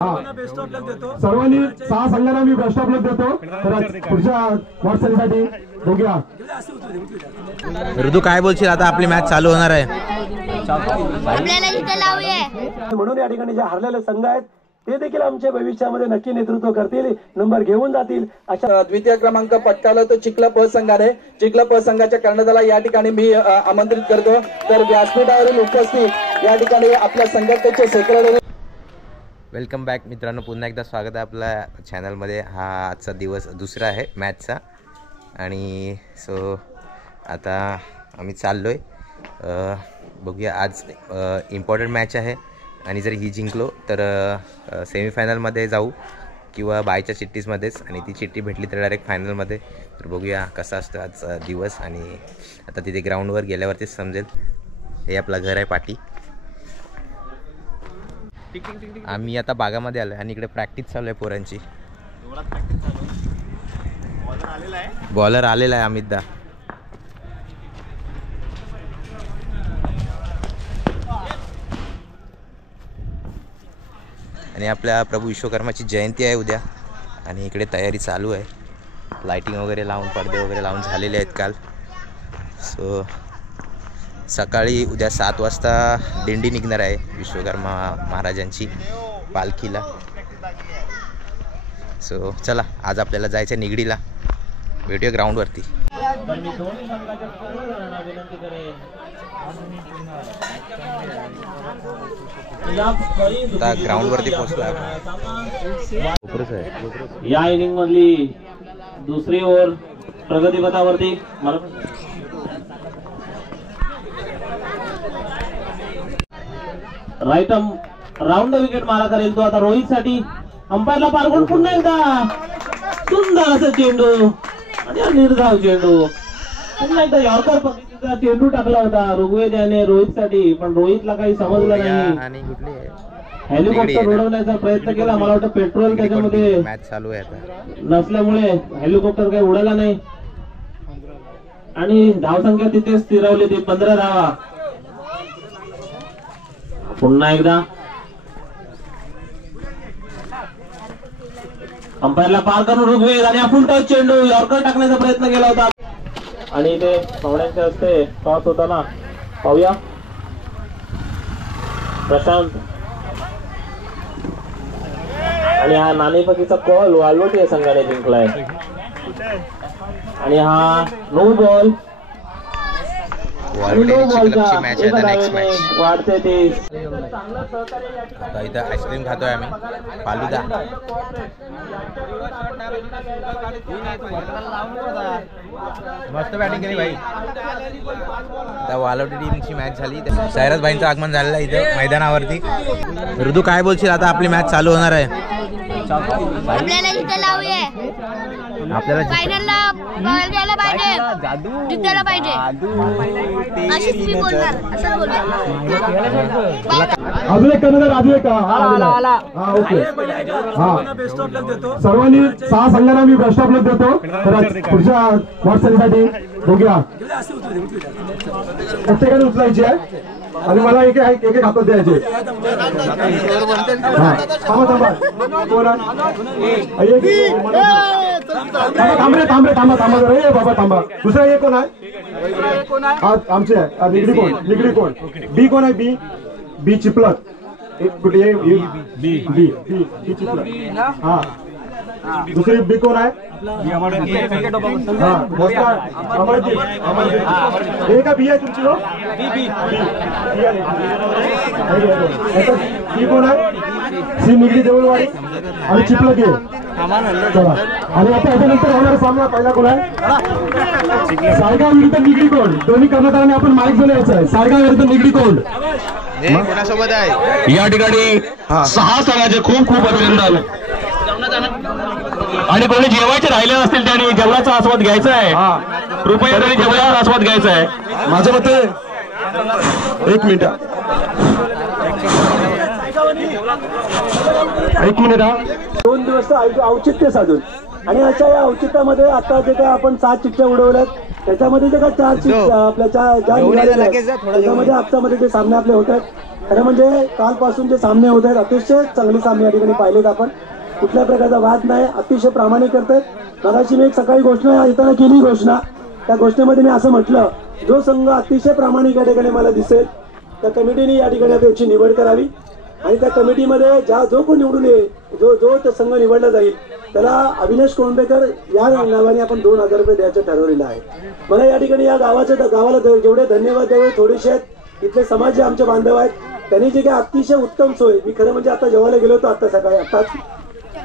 सर्वांनी 6 संघांना मी best of लक देतो. तर पुढच्या वाटचालीसाठी बघूया. ऋतू काय बोलशील? आता आपली मॅच चालू होणार आहे. म्हणून या ठिकाणी जे हरलेले संघ आहेत ते देखील आमच्या भविष्यामध्ये नक्की नेतृत्व करतील, नंबर घेऊन जातील. अशा द्वितीय क्रमांक पटकावला तो चिखला प संघाने. चिखला प संघाच्या कर्णधाराला या ठिकाणी मी आमंत्रित करतो. तर व्यासपीठावरील उपस्थित या ठिकाणी आपल्या संघटनेचे सेक्रेटरी. वेलकम बॅक मित्रांनो, पुन्हा एकदा स्वागत आहे आपल्या चॅनलमध्ये. हा आजचा दिवस दुसरा आहे मॅचचा आणि सो आता आम्ही चाललो आहे. बघूया, आज इम्पॉर्टंट मॅच आहे आणि जर ही जिंकलो तर सेमीफायनलमध्ये जाऊ किंवा बायच्या चिठ्ठीमध्येच, आणि ती चिठ्ठी भेटली तर डायरेक्ट फायनलमध्ये. तर बघूया कसा असतो आजचा दिवस. आणि आता तिथे ग्राउंडवर गेल्यावरतीच समजेल. हे आपलं घर आहे पाठी. आम्ही आता बागामध्ये आलो आणि इकडे प्रॅक्टिस चालू आहे पोरांची. बॉलर आलेला आहे अमितदा. आणि आपल्या प्रभू विश्वकर्माची जयंती आहे उद्या आणि इकडे तयारी चालू आहे. लाइटिंग वगैरे लावून, पडदे वगैरे लावून झालेले आहेत काल. सो सकाळी उद्या 7 वाजता दिंडी निघणार आहे विश्वकर्मा महाराजांची पालखीला. सो चला, आज आपल्याला जायचं निगडीला. भेटूया ग्राउंडवरती. आता ग्राउंडवरती पोहोचला. या इनिंग मधली दुसरी ओव्हर प्रगतीपथावरती. राईट राऊंड विकेट मारा करेल तो आता रोहित साठी. अंपायरला पारगून पुन्हा एकदा सुंदर असं चेंडू आणि निर्धाव चेंडू. पुन्हा एकदा यॉर्कर पद्धतीचा चेंडू टाकला होता ऋग्वेद याने रोहित साठी, पण रोहितला काही समजलं नाही. हेलिकॉप्टर उडवण्याचा प्रयत्न केला. मला वाटतं पेट्रोल त्याच्यामध्ये मॅच चालू आहे आता नसल्यामुळे हेलिकॉप्टर काही उडाला नाही आणि धावसंख्या तिथे स्थिरावली ती 15 धावा. पुन्हा एकदा अंपायरला पार करून ऋग्वेद आणि फुल टच चेंडू यॉर्कर टाकण्याचा प्रयत्न केला होता आणि ते पाहुण्यांच्या हस्ते टॉस होताना पाहूया. प्रशांत आणि हा नाणेफेकीचा कॉल वालवटी या संघाने जिंकलाय आणि हा नो बॉल. वाढते ते. आता इथं आईस्क्रीम खातोय आम्ही, फालुदा. मस्त बॅटिंग केली भाई. आता वालवटी टीमची मॅच झाली. सायरस भाईंचं आगमन झालेलं आहे इथे मैदानावरती. ऋतू काय बोलशील? आता आपली मॅच चालू होणार आहे. आपल्याला इथे लावूया. आपल्याला फायनलला बॉल घ्यायला पाहिजे, जिंकायला पाहिजे. अशीच मी बोलणार, असं बोलणार. अजून एक करणार, अजून एक. हा ओके. हा सर्वांनी 6 संघांना मी बेस्ट ऑफ लक देतो. तर पुढच्या वाटचालीसाठी बघूया. प्रत्येकाने उचलायची आहे आणि मला एक एक हातात द्यायचे. थांबा थांबा रे बाबा, थांबा. दुसरा एक कोण आहे? आमचे आहे निगडी कोण? बी कोण आहे? बी चिपलक. कुठे बी चिपलक. हा दुसरी बी कोण आहे? एक बी आहे तुमची. बी कोण आहे? सी निगडी देऊळवाडी आणि चिपलक आहे. आणि आता याच्यानंतर होणारा सामना पहिला कोण आहे? सायगाव विरुद्ध निगडी कोण. दोन्ही कर्णधाराने आपण माईक बोलायचं आहे. सायगाव विरुद्ध निगडी कोण कोणासोबत आहे? या ठिकाणी 6 संघाचे खूप खूप अभिनंदन. आणि कोणी जेवायचे राहिले असतील त्यांनी जेवणाचा आस्वाद घ्यायचा आहे. कृपया त्यांनी जेवणाचा आस्वाद घ्यायचा आहे. माझ्या मते 1 मिनिट. 1 मिनिट. 2 दिवस औचित्य साधून आणि अशा या औचित्यामध्ये आता जे काय आपण 7 चिठ्ठ्या उडवल्यात त्याच्यामध्ये जे काय 4 चिठ्ठ्या आपल्या त्याच्यामध्ये आजच्यामध्ये जे सामने आपले होत आहेत खरं म्हणजे कालपासून जे सामने होत आहेत अतिशय चांगले सामने या ठिकाणी पाहिलेत आपण. कुठल्या प्रकारचा वाद नाही, अतिशय प्रामाणिक करतात. मगाशी मी एक सकाळी घोषणा येताना केली घोषणा, त्या घोषणेमध्ये मी असं म्हटलं, जो संघ अतिशय प्रामाणिक या ठिकाणी मला दिसेल त्या कमिटीने या ठिकाणी त्याची निवड करावी आणि त्या कमिटीमध्ये जो कोण निवडून येईल, जो तो संघ निवडला जाईल त्याला अविनाश कोंडबेकर या नावाने आपण 2000 रुपये द्यायचं ठरवलेलं आहे. मला या ठिकाणी या गावाला जेवढे धन्यवाद द्यावे थोडेसे आहेत. इथले समाज जे आमचे बांधव आहेत त्यांनी जे काही अतिशय उत्तम सोय, मी खरं म्हणजे आता जेवायला गेलो होतो आता सकाळी आताच,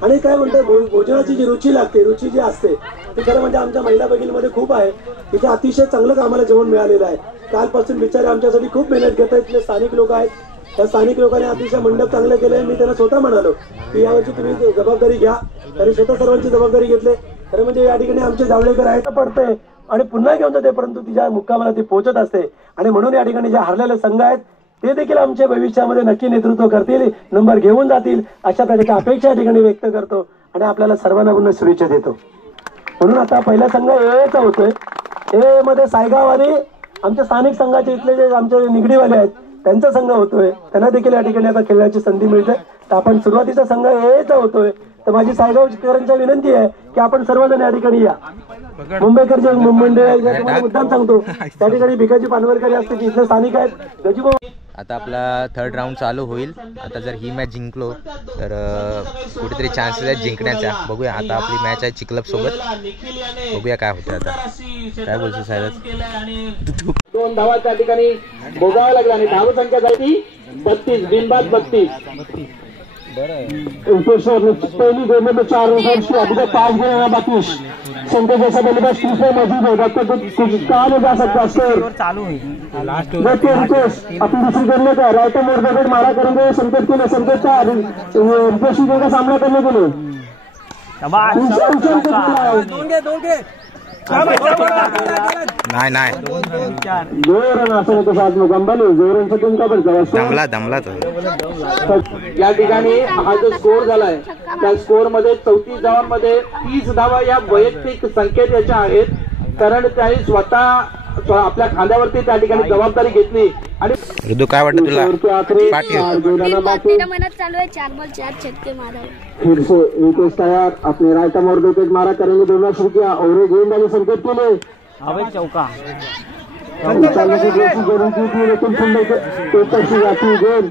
आणि काय म्हणतो भोजनाची जी रुची लागते, रुची जी असते ती खरं म्हणजे आमच्या महिला भगिनीमध्ये खूप आहे. तिथे अतिशय चांगलं आम्हाला जेवण मिळालेलं आहे. कालपासून बिचारे आमच्यासाठी खूप मेहनत घेत आहेत. इथले स्थानिक लोक आहेत, त्या स्थानिक लोकांनी अतिशय मंडप चांगलं केलंय. मी त्यांना स्वतः म्हणालो की यावर्षी तुम्ही जबाबदारी घ्या, त्यांनी स्वतः सर्वांची जबाबदारी घेतली. खरं म्हणजे या ठिकाणी आमचे जावळेकर आहेत पडते आणि पुन्हा घेऊन जाते, परंतु तिच्या मुक्कामाला ती पोहोचत असते. आणि म्हणून या ठिकाणी जे हरलेले संघ आहेत ते देखील आमच्या भविष्यामध्ये नक्की नेतृत्व करतील, नंबर घेऊन जातील अशा प्रकारची अपेक्षा या ठिकाणी व्यक्त करतो आणि आपल्याला सर्वांना पुन्हा शुभेच्छा देतो. म्हणून आता पहिला संघ एचा होतोय. ए मध्ये सायगाव आणि आमच्या स्थानिक संघाचे इथले जे आमचे निगडीवाले आहेत त्यांचा संघ होतोय, त्यांना देखील या ठिकाणी आता खेळण्याची संधी मिळते. तर आपण सुरुवातीचा संघ एचा होतोय. तर माझी सायगावकरांच्या विनंती आहे की आपण सर्वजण या ठिकाणी या. मुंबईकर जे मुंबई मुद्दाम सांगतो त्या ठिकाणी भिकाजी पानवरकर असते, इथले स्थानिक आहेत गजीभाऊ. आता आपला 3rd राऊंड चालू होईल. आता जर ही मॅच जिंकलो तर कुठेतरी चान्सेस आहेत जिंकण्याचा. बघूया आता आपली मॅच आहे चिखलप सोबत, बघूया काय होतं. आता काय बोलतो साहेब? 2 धावा त्या ठिकाणी भोगाव्या लागल्या आणि धावसंख्या झाली 32 बिनबाद 32. पहली गेंद में 4 रन की अभी तक 5 गेंद है बाकी. संघ जैसा बल्लेबाज तीसरे मौजूद है, कुछ कहा नहीं जा सकता. स्कोर चालू है अपनी दूसरी गेंद का राइट मोड़ विकेट मारा करेंगे संकेत के लिए. संकेत का रितेश का सामना करने के लिए नाही जोर असं तो साथ मुकम्मल जोरांचा तुमका पण दमला तो. या ठिकाणी हा जो स्कोर झालाय त्या स्कोर मध्ये 34 धावांमध्ये 30 धावा या वैयक्तिक संकेत याच्या आहेत. कारण त्यांनी स्वतः आपल्या खांद्यावरती त्या ठिकाणी जबाबदारी घेतली. आणि ऋतू काय वाटतं तुला? मेरा मनात चालू आहे 4 बॉल 4 छक्के मारा. फिर से रितेश तैयार अपने राइट मोड़ विकेट मारा करेंगे 2 मैच किया और गेंद वाले संकेत के लिए चौका उछालने की कोशिश जरूर की थी लेकिन सुनने के तशी जाती गेंद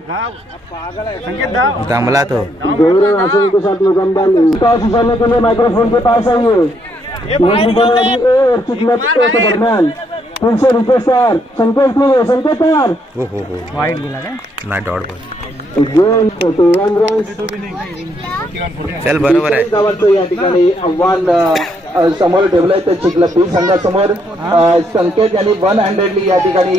दमला तो. जोर आसन के साथ मुकम्मल टॉस उछालने के लिए माइक्रोफोन के पास आइए. दरम्यान फिर से रितेश तैयार संकेत के लिए संकेत तैयार वाइड गेला काय नाही डॉट बॉल. चल बरोबर आहे. या ठिकाणी आव्हान समोर ठेवलंय तर चिखलप संघासमोर. संकेत यांनी 1 हँडेडली या ठिकाणी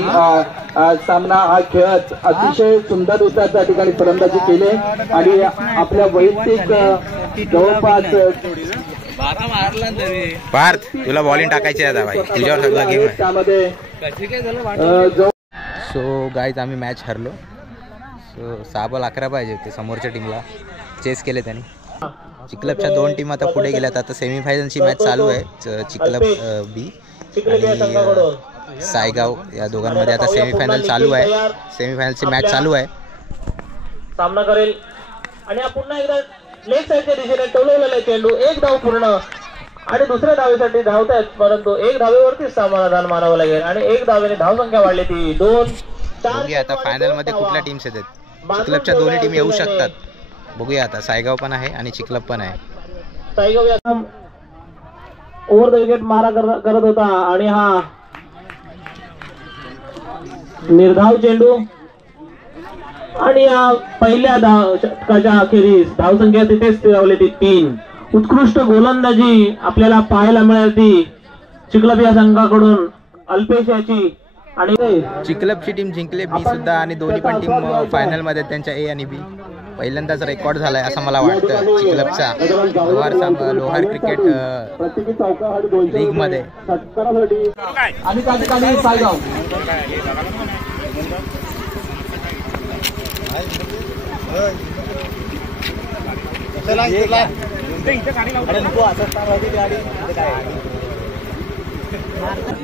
सामना हा खेळत अतिशय सुंदररित्या त्या ठिकाणी फलंदाजी केली आणि आपल्या वैयक्तिक जवळपास पार्थ तुला बॉलिंग टाकायची आहे भाई, तुझ्यावर सगळा गेम आहे. त्यामध्ये सो गाईज आम्ही मॅच हरलो. सो 6 बॉल 11 पाहिजे होते समोरच्या टीमला, चेस केले त्यांनी. चिखलपच्या 2 टीम आता पुढे गेल्यात. आता सेमीफायनलची मॅच चालू आहे. चिखलप बी आणि सायगाव या दोघांमध्ये आता सेमीफायनल चालू आहे. सेमीफायनलची मॅच चालू आहे. सामना करेल आणि पुन्हा एकदा लेग साईडच्या दिशेने टोलवलेला चेंडू 1 धाव पूर्ण आणि दुसऱ्या धावेसाठी धावतायत, परंतु 1 धावेवरतीच समाधान मानावं लागेल आणि 1 धावेने धावसंख्या वाढली ती 2. बघूया आता फायनल मध्ये कुठल्या टीम्स येतात. चिखलपच्या दोन्ही टीम येऊ शकतात. बघूया आता सायगाव पण आहे आणि चिखलप पण आहे. सायगाव या ओव्हर द विकेट मारा करत होता आणि हा निर्धाव चेंडू आणि या पहिल्या षटकाच्या अखेरीस धावसंख्या तिथेच स्थिरावली ती 3. उत्कृष्ट गोलंदाजी आपल्याला पाहायला मिळाली चिखलप या संघाकडून. अल्पेश याची आणि चिखलपची टीम जिंकले बी सुद्धा आणि दोन्ही पण टीम फायनल मध्ये त्यांच्या ए आणि बी. पहिल्यांदाच रेकॉर्ड झालाय असं मला वाटतं चिखलपचा लोहार क्रिकेट लीग मध्ये. आणि त्या ठिकाणी सायगाव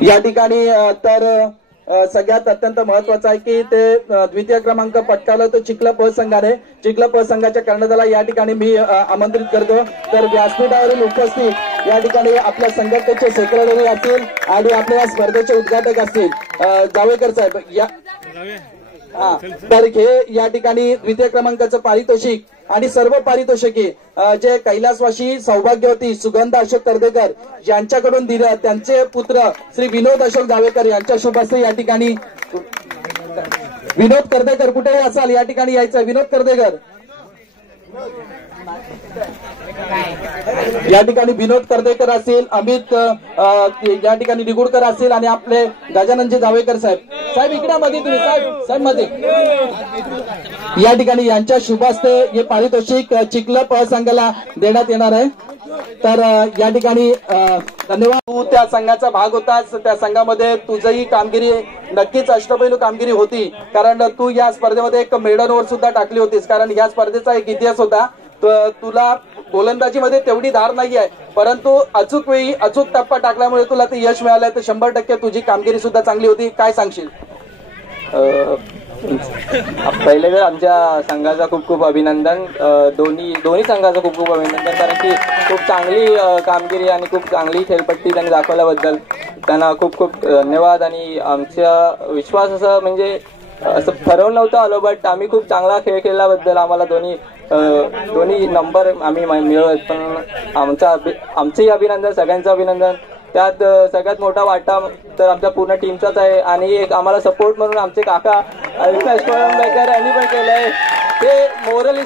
या ठिकाणी तर सगळ्यात अत्यंत महत्वाचं आहे की ते द्वितीय क्रमांक पटकावला तो चिखला प संघाने. चिखला प संघाच्या कर्णधाराला या ठिकाणी मी आमंत्रित करतो. तर व्यासपीठावरील उपस्थित या ठिकाणी आपल्या संघटनेचे सेक्रेटरी असतील आणि आपल्या या स्पर्धेचे उद्घाटक असतील जावेकर साहेब या तर हे या ठिकाणी द्वितीय क्रमांकाचं पारितोषिक आणि सर्व पारितोषिके जे कैलासवासी सौभाग्यवती सुगंधा अशोक तर्देकर यांच्याकडून दिलं त्यांचे पुत्र श्री विनोद अशोक जावेकर यांच्या शुभ हस्ते या ठिकाणी. विनोद कर्देकर कुठेही असाल या ठिकाणी यायचं. विनोद कर्देकर या ठिकाणी विनोद कर्देकर असतील, अमित या ठिकाणी निगुडकर असतील आणि आपले गजाननजी जावेकर साहेब इकडे मध्ये तुम्ही साहेब मध्ये या ठिकाणी यांच्या शुभ हस्ते हे पारितोषिक चिखला प संघाला देण्यात येणार आहे. तर या ठिकाणी धन्यवाद. तू त्या संघाचा भाग होतास. त्या संघामध्ये तुझही कामगिरी नक्कीच अष्टपैलू कामगिरी होती कारण तू या स्पर्धेमध्ये एक मेडल ओव्हर सुद्धा टाकली होतीस कारण या स्पर्धेचा एक इतिहास होता. तुला गोलंदाजीमध्ये तेवढी धार नाही आहे परंतु अचूक वेळी अचूक टप्पा टाकल्यामुळे तुला ते यश मिळालंय. तर 100% तुझी कामगिरी सुद्धा चांगली होती. काय सांगशील? पहिले तर आमच्या संघाचा खूप खूप अभिनंदन. दोन्ही संघाचं खूप खूप अभिनंदन कारण की खूप चांगली कामगिरी आणि खूप चांगली खेळपट्टी त्यांनी दाखवल्याबद्दल त्यांना खूप खूप धन्यवाद. आणि आमचा विश्वास असं म्हणजे असं ठरवून नव्हतं आलो बट आम्ही खूप चांगला खेळ खेळल्याबद्दल आम्हाला दोन्ही नंबर आम्ही मिळवत. पण आमचंही अभिनंदन, सगळ्यांचं अभिनंदन. त्यात सगळ्यात मोठा वाटा तर आमच्या पूर्ण टीमचाच आहे आणि एक आम्हाला सपोर्ट म्हणून आमचे काका अविनाश कोळंबेकर यांनी पण केलंय. ते मोरली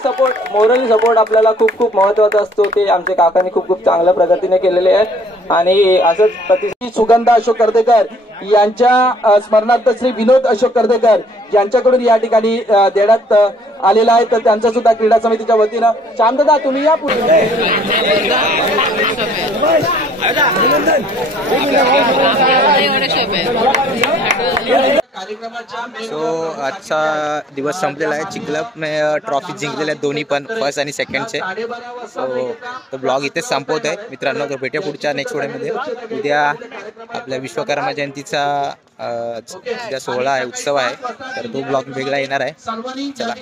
सपोर्ट आपल्याला खूप खूप महत्वाचा असतो. ते आमचे काकांनी खूप खूप चांगल्या प्रगतीने केलेले आहे. आणि असंच प्रतिष्ठित सुगंधा अशोक कर्देकर यांच्या स्मरणार्थ श्री विनोद अशोक कर्देकर यांच्याकडून या ठिकाणी देण्यात आलेला आहे. तर त्यांचा सुद्धा क्रीडा समितीच्या वतीनं श्यामदादा तुम्ही या पुढे. सो आजचा दिवस संपलेला आहे. चिखलाने ट्रॉफी जिंकलेल्या दोन्ही पण फर्स्ट आणि सेकंडचे. सो तो ब्लॉग इथेच संपवत आहे मित्रांनो. तर भेटूया पुढच्या नेक्स्ट व्हिडिओमध्ये. उद्या आपल्या विश्वकर्मा जयंतीचा उद्या सोहळा आहे, उत्सव आहे. तर तो ब्लॉग वेगळा येणार आहे. चला.